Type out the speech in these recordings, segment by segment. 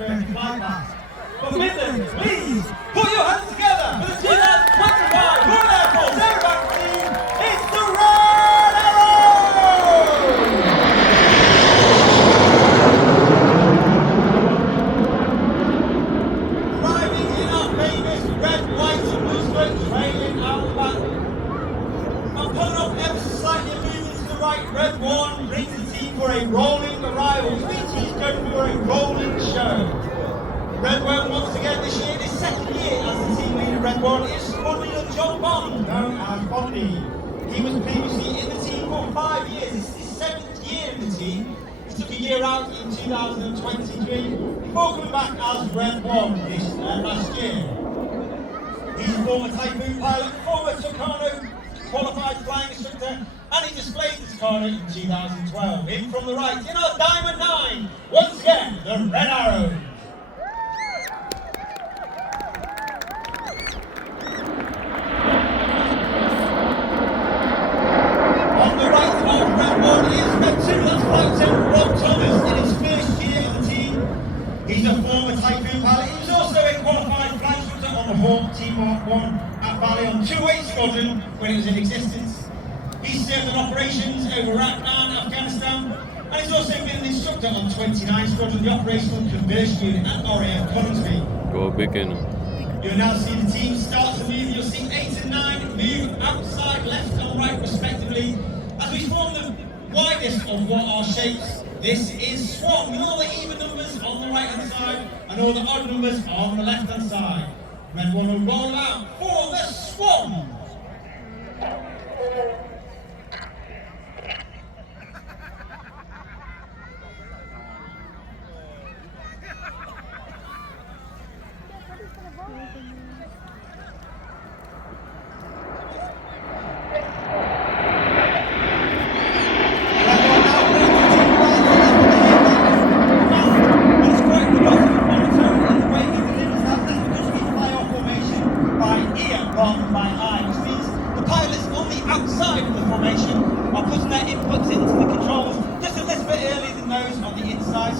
first flight pass. But Midlands, please put your hands together for the 2025 Royal Air Force Aerobatic team. It's the Red Arrows! Arriving in our famous red, white and blue smoke trailing out the back. I'm pulling up ever so slightly and moving to the right. Red 1 brings the team for a rolling arrival, which means he's going for a rolling show. Red 1 once again this year, his second year as the team leader. Red 1 is squad leader John Bond, known as Bondy. He was previously in the team for 5 years. This is his 7th year in the team. He took a year out in 2023 before coming back as Red 1 last year. He's a former Typhoon pilot, former Tucano qualified flying instructor, and he displayed the Tucano in 2012. In from the right, in our Diamond 9, once again, the Red Arrows. On the right of Red 1 is Red 2, that's Flight 10 Rob Thomas in his first year of the team. He's a former Typhoon pilot. He was also a qualified flight instructor on the Hawk Team Mark 1 at Valley on 2-8 Squadron when it was in existence. He served on operations over Iraq and Afghanistan, and he's also been an instructor on 29 Squadron, the operational conversion unit at RAF Coningsby. Go big in. You'll now see the team start to move. You'll see 8 and 9 move outside, left and right respectively, as we form the widest of what are shapes. This is Swan, with all the even numbers on the right hand side and all the odd numbers on the left hand side. Red 1 will roll out for the Swan.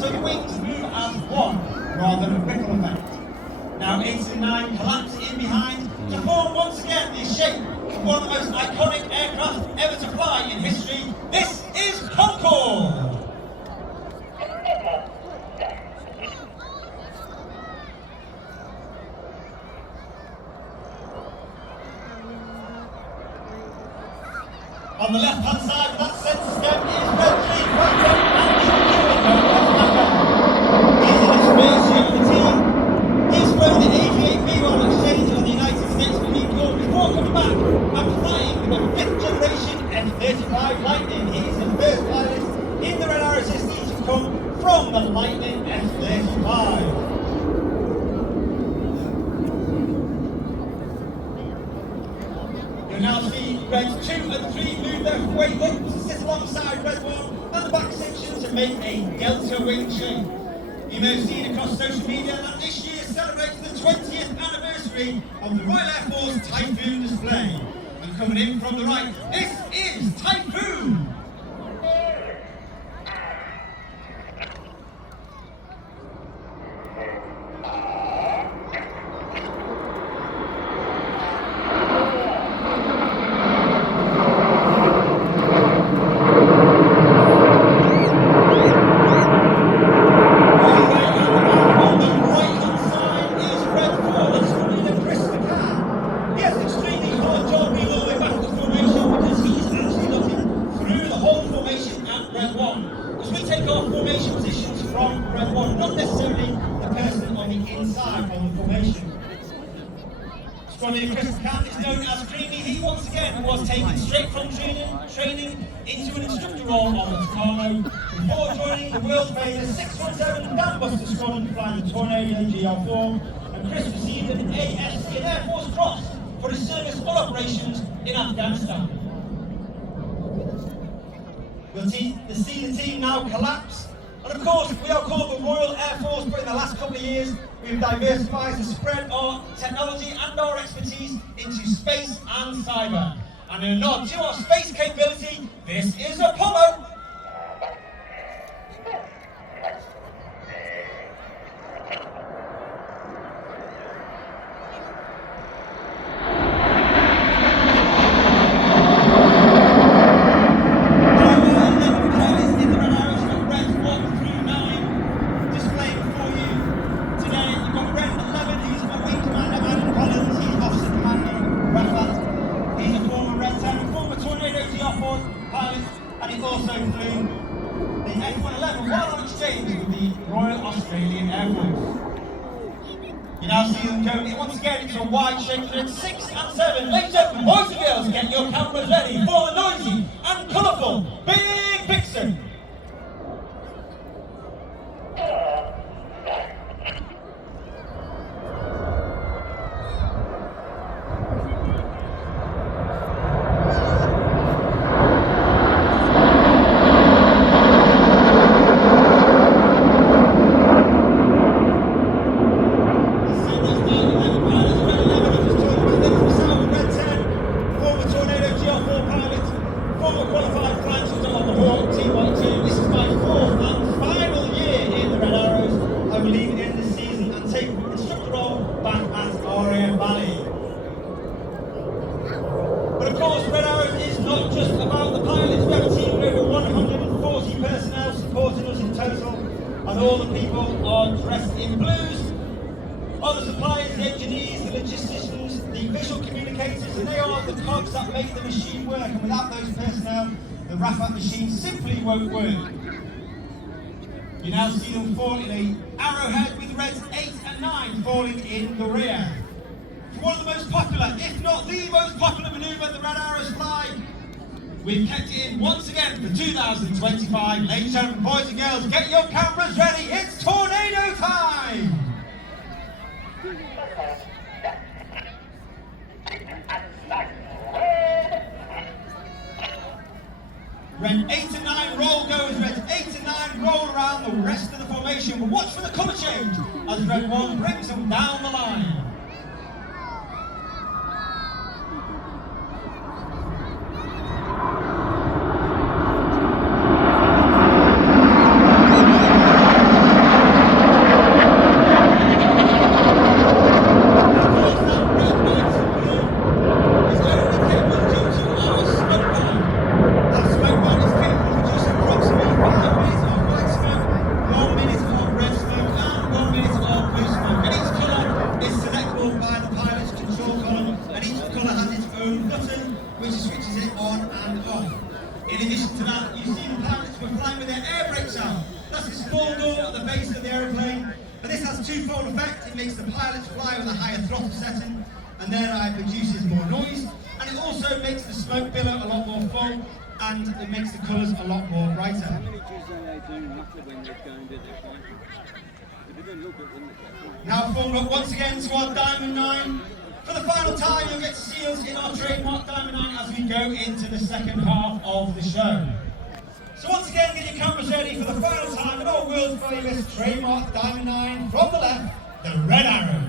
So the wings move as one, rather than a ripple effect. Now 8 and 9 collapse in behind to form once again the shape of one of the most iconic aircraft ever to fly in history. This is Concorde! On the left hand side, that centre stem is Red 3 Falcon and the He's flown the AV-8B on exchange on the United States Marine Corps before coming back and flying the 5th generation F-35 Lightning. He's the first pilot in the Red Arrows history to come from the Lightning F-35. You'll now see Red 2 and 3 move their way up to sit alongside Red 1 and the back section to make a delta wing shape. You may have seen across social media that this year celebrates the 20th anniversary of the Royal Air Force Typhoon display. And coming in from the right, this is Typhoon! Formation positions from Red 1, not necessarily the person on the inside of the formation. Squad leader Chris McCann is known as Creamy. He once again was taken straight from training into an instructor role on the Tucano before joining the world famous 617 Dambuster Squadron flying the Tornado GL4, and Chris received an ASC, an Air Force Cross, for his service on operations in Afghanistan. We'll see the team now collapse. And of course, we are called the Royal Air Force, but in the last couple of years, we've diversified and spread our technology and our expertise into space and cyber. And in a nod to our space capability, this is Apollo. Australian Air Force. You now see them going once again into a wide shape at 6 and 7. Ladies and gentlemen, boys and girls, get your cameras ready for the noisy and colourful Big Vixen. But of course, Red Arrows is not just about the pilots. We have a team of over 140 personnel supporting us in total, and all the people are dressed in blues. All the suppliers, the engineers, the logisticians, the visual communicators, and they are the cogs that make the machine work. And without those personnel, the RAF machine simply won't work. You now see them fall in a arrowhead with reds 8 and 9 falling in the rear. For one of the most popular, if not the most popular manoeuvre the Red Arrows fly, we've kept it in once again for 2025. Ladies and gentlemen, boys and girls, get your cameras ready, it's tornado time! Red 8 and 9 roll goes, Red 8 and 9 roll around the rest of the formation, but watch for the colour change as Red 1 brings them down the line. Which switches it on and off. In addition to that, you see the pilots were flying with their air brakes out. That's the small door at the base of the aeroplane. But this has twofold effect. It makes the pilots fly with a higher throttle setting, and thereby produces more noise. And it also makes the smoke billow a lot more full, and it makes the colours a lot more brighter. How many G's are they doing roughly when they're going to their flight? If you don't look at them, now formed up once again to our Diamond 9. For the final time, you'll get to see us in our trademark Diamond 9 as we go into the second half of the show. So once again, get your cameras ready for the final time in our world's famous trademark Diamond 9. From the left, the Red Arrows.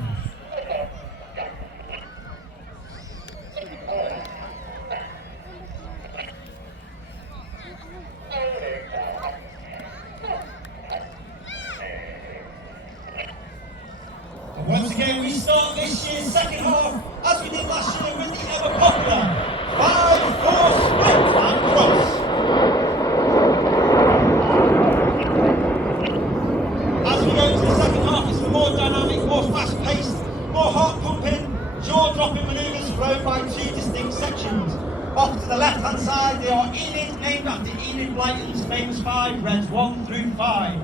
Once again, we start this year's second half, as we did last year with the ever popular 5-4 split and cross. As we go into the second half, it's the more dynamic, more fast-paced, more heart-pumping, jaw-dropping manoeuvres flown by two distinct sections. Off to the left-hand side, they are Enid, named after Enid Blyton's famous 5, Reds 1 through 5.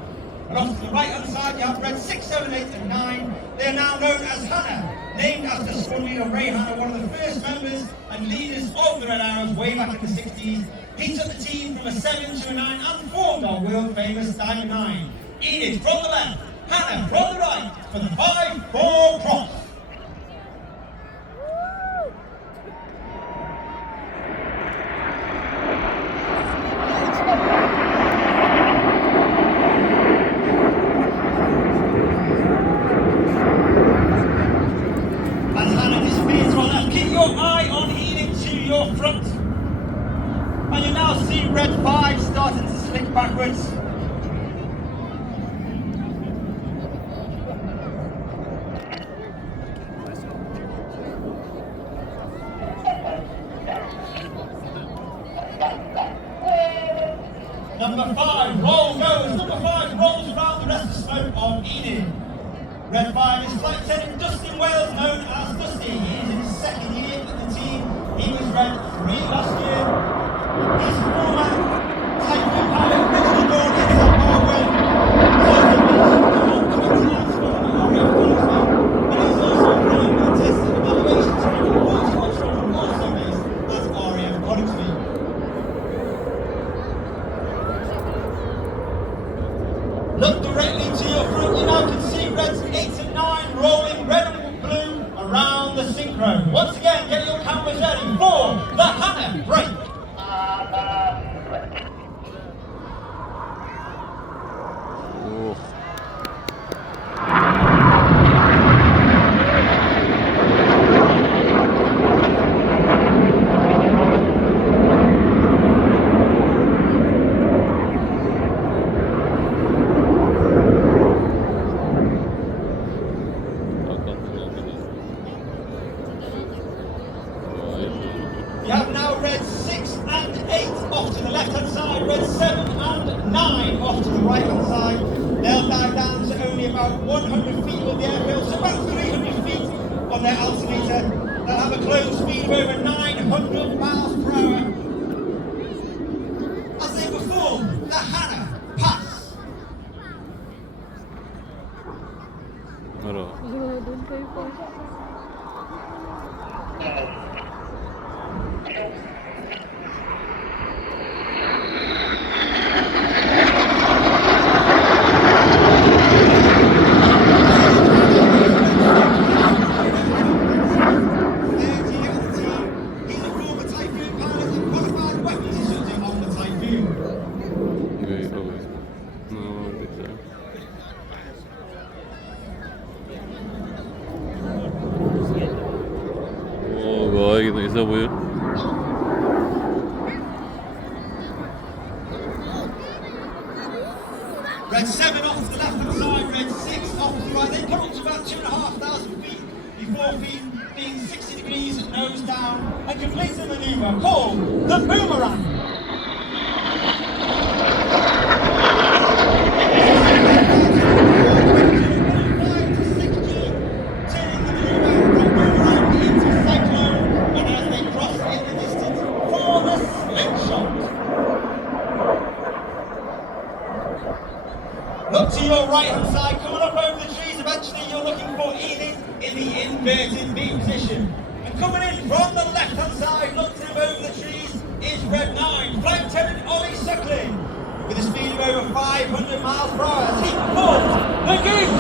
And off to the right-hand side, you have Reds 6, 7, 8 and 9. They are now known as Hannah, named after squad leader Ray Hannah, one of the first members and leaders of the Red Arrows way back in the 60s. He took the team from a 7 to a 9 and formed our world-famous Diamond 9. Enid from the left, Hannah from the right for the 5-4 cross. And you now see Red 5 starting to slick backwards. Number 5, roll goes. Number 5 rolls around the rest of the smoke of Enid. Red 5 is flight attendant Dustin Wales, known as Dusty. He is in his second year at the team. He was Red 3 last year. His former Typhoon pilot originally born in Zimbabwe, about 100 feet above the airfield, so about 300 feet on their altimeter. They'll have a closed speed of over 900 miles per hour as they perform the Hannah Pass. 있어 보여. Red 7 off to the left hand side, red 6 off to the right. They come up to about 2,500 feet before being 60 degrees nose down and complete the manoeuvre called the boomerang. Look to your right hand side, coming up over the trees, eventually you're looking for Enid in the inverted V position. And coming in from the left hand side, look to him over the trees, is Red 9, Flight Lieutenant Ollie Suckling, with a speed of over 500 miles per hour as he performs the Goose.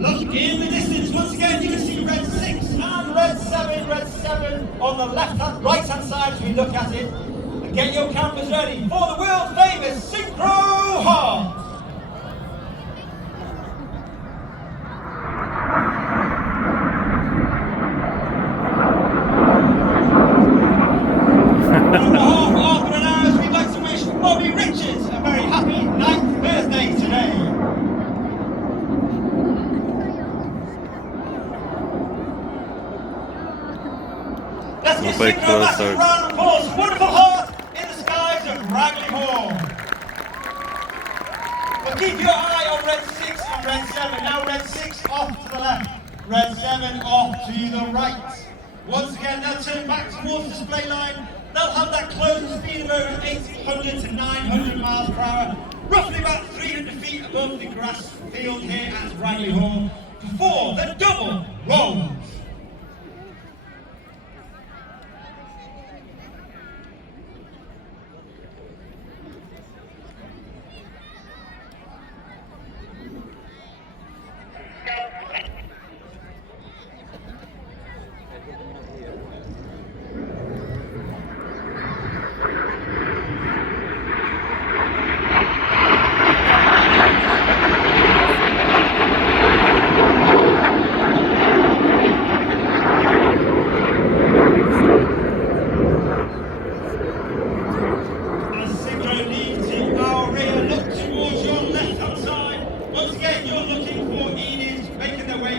Look in the distance, once again you can see red 6 and red 7 on the right hand side as we look at it. And get your cameras ready for the world famous Synchro Heart. On behalf of Arthur and ours, we'd like to wish Bobby Richards a very happy 9th birthday today. Let's give Synchro a massive round of applause. Wonderful heart in the skies of Ragley Hall. But keep your eye on red 6 and red 7. Now red 6 off to the left, red 7 off to the right. Once again, they'll turn back towards the display line. They'll have that closing speed of over 800 to 900 miles per hour, roughly about 300 feet above the grass field here at Ragley Hall, before the double rolls.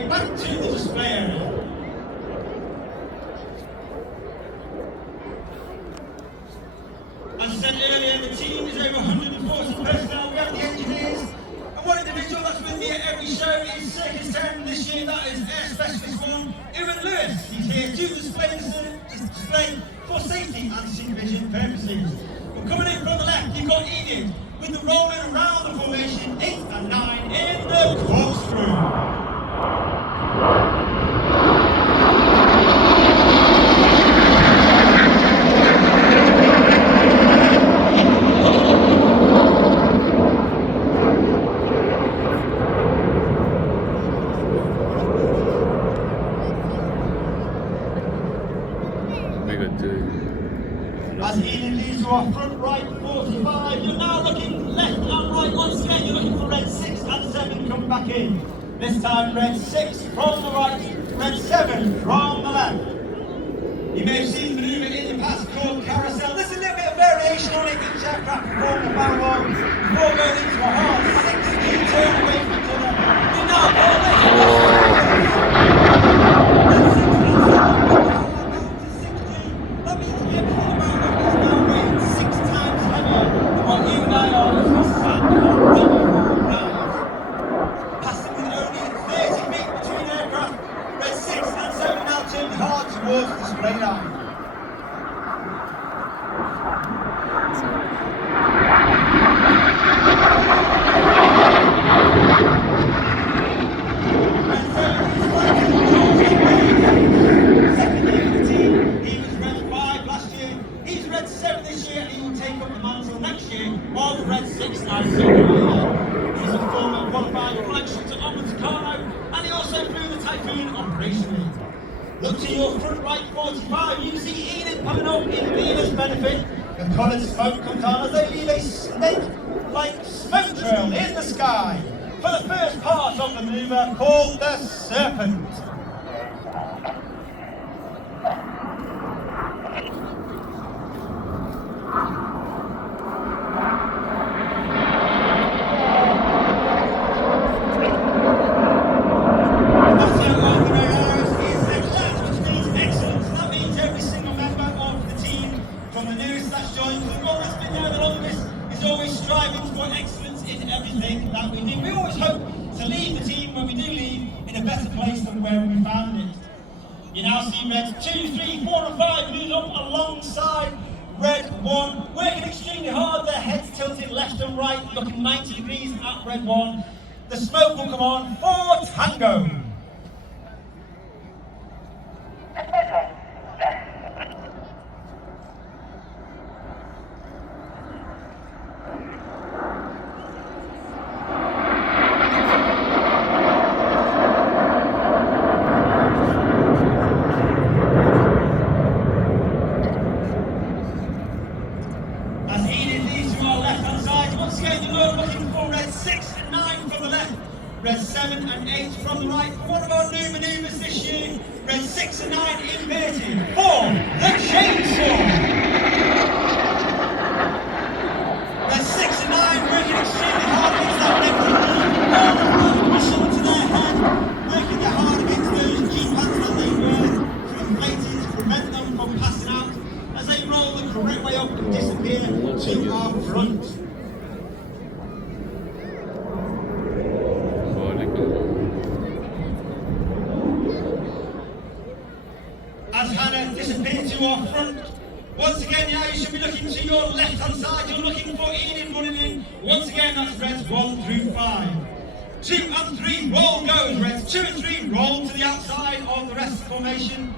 Back to the display area. As I said earlier, the team is over 140 personnel. We have the engineers, and one individual that's with me at every show is Circus 10 this year. That is Air Specialist 1, Ewan Lewis. He's here to display for safety and supervision purposes. But coming in from the left, you've got Enid with the rolling around the formation 8 and 9 in the corkscrew. As Enid leads to our front right 45, you're now looking left and right once again. You're looking for red 6 and 7 coming back in. This time red 6 from the right, red 7 from the left. You may have seen the manoeuvre in the past called carousel. There's a little bit of variation on it. Each aircraft performing a barrel roll before going into a hard 6-speed turn away from each other. We now call this that means everything about them is now weighing 6 times heavier than what you and I are as we stand on ready for ride. Passing with only 30 feet between aircraft, red 6 and 7 now turned hard towards the display line. Of red 6 as senior leader. He's a former qualified flight shooter on the Tucano, and he also flew the Typhoon operationally. Look to your front right 45, you can see Enid coming up in leader's benefit. The coloured smoke comes on as they leave a snake-like smoke trail in the sky for the first part of the manoeuvre called the Serpent. That we do. We always hope to leave the team when we do leave in a better place than where we found it. You now see red 2, 3, 4 and 5 move up alongside red 1, working extremely hard, their heads tilted left and right, looking 90 degrees at red 1. The smoke will come on for Tango. Red 7 and 8 from the right for one of our new manoeuvres this year. Red 6 and 9 inverted for the chainsaw. Red 6 and 9 working extremely hard against that red 3. All the missile to their head, working their hard against those G-pads that they were to inflate it to prevent them from passing out as they roll the correct way up and disappear to our front. As Hannah disappears to our front, once again now you should be looking to your left hand side, you're looking for Enid running in. Once again that's reds 1 through 5. 2 and 3 roll goes, reds 2 and 3 roll to the outside of the rest of the formation.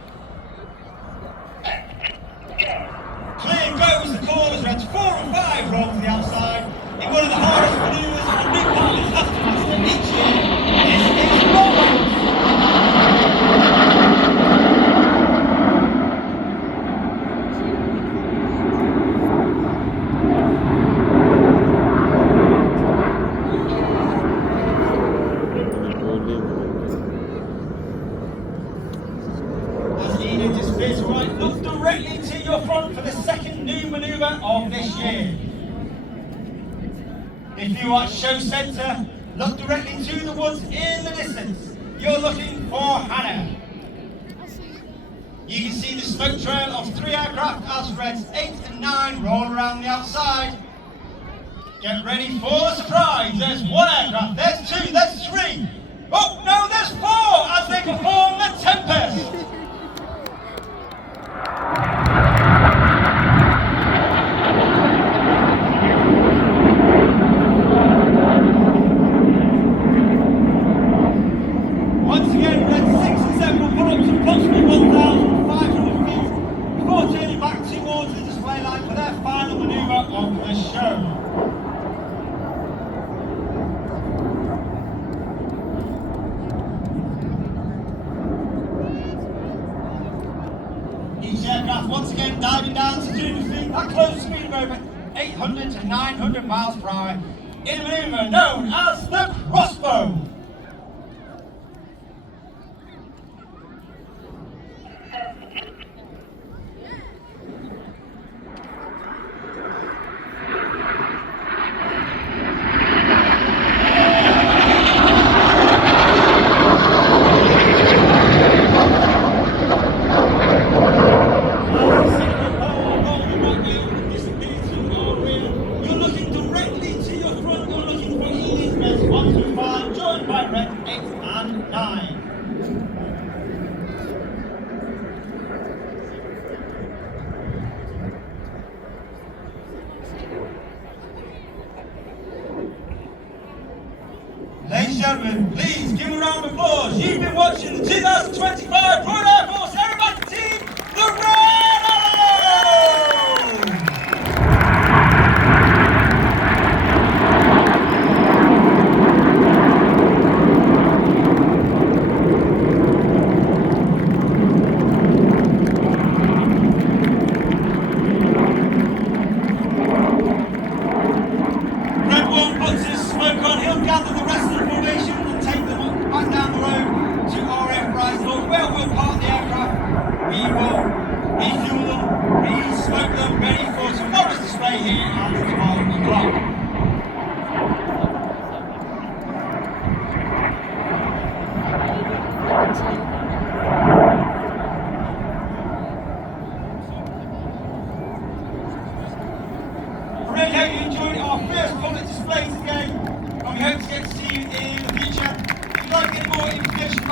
Clear goes the call as reds 4 and 5 roll to the outside. In one of the hardest manoeuvres our new pilots have to master each year, this is rollout. Look directly to your front for the second new manoeuvre of this year. If you are at show centre, look directly to the woods in the distance. You're looking for Hannah. You can see the smoke trail of 3 aircraft as reds 8 and 9 roll around the outside. Get ready for the surprise. There's 1 aircraft, there's 2, there's 3. Oh no, there's 4 as they perform the Tempest. Once again, red 6 and 7 will pull up to approximately 1,500 feet before turning back towards the display line for their final manoeuvre of the show. Each aircraft once again diving down to 200 feet at close speed of over 800 to 900 miles per hour in a manoeuvre known as the crossbow. gentlemen, please give a round of applause. You've been watching the 2025 Royal Air Force Aerobatic Team, the Red Arrows! Red One puts his smoke on. He'll gather the rest of the formation and take them back down the road to RAF North, where we'll park the aircraft. We will refuel them, re-smoke them, ready for tomorrow's display here at 12 o'clock. I really hope you enjoyed our first public display today, and we hope to get to see you in the future. If you'd like any more information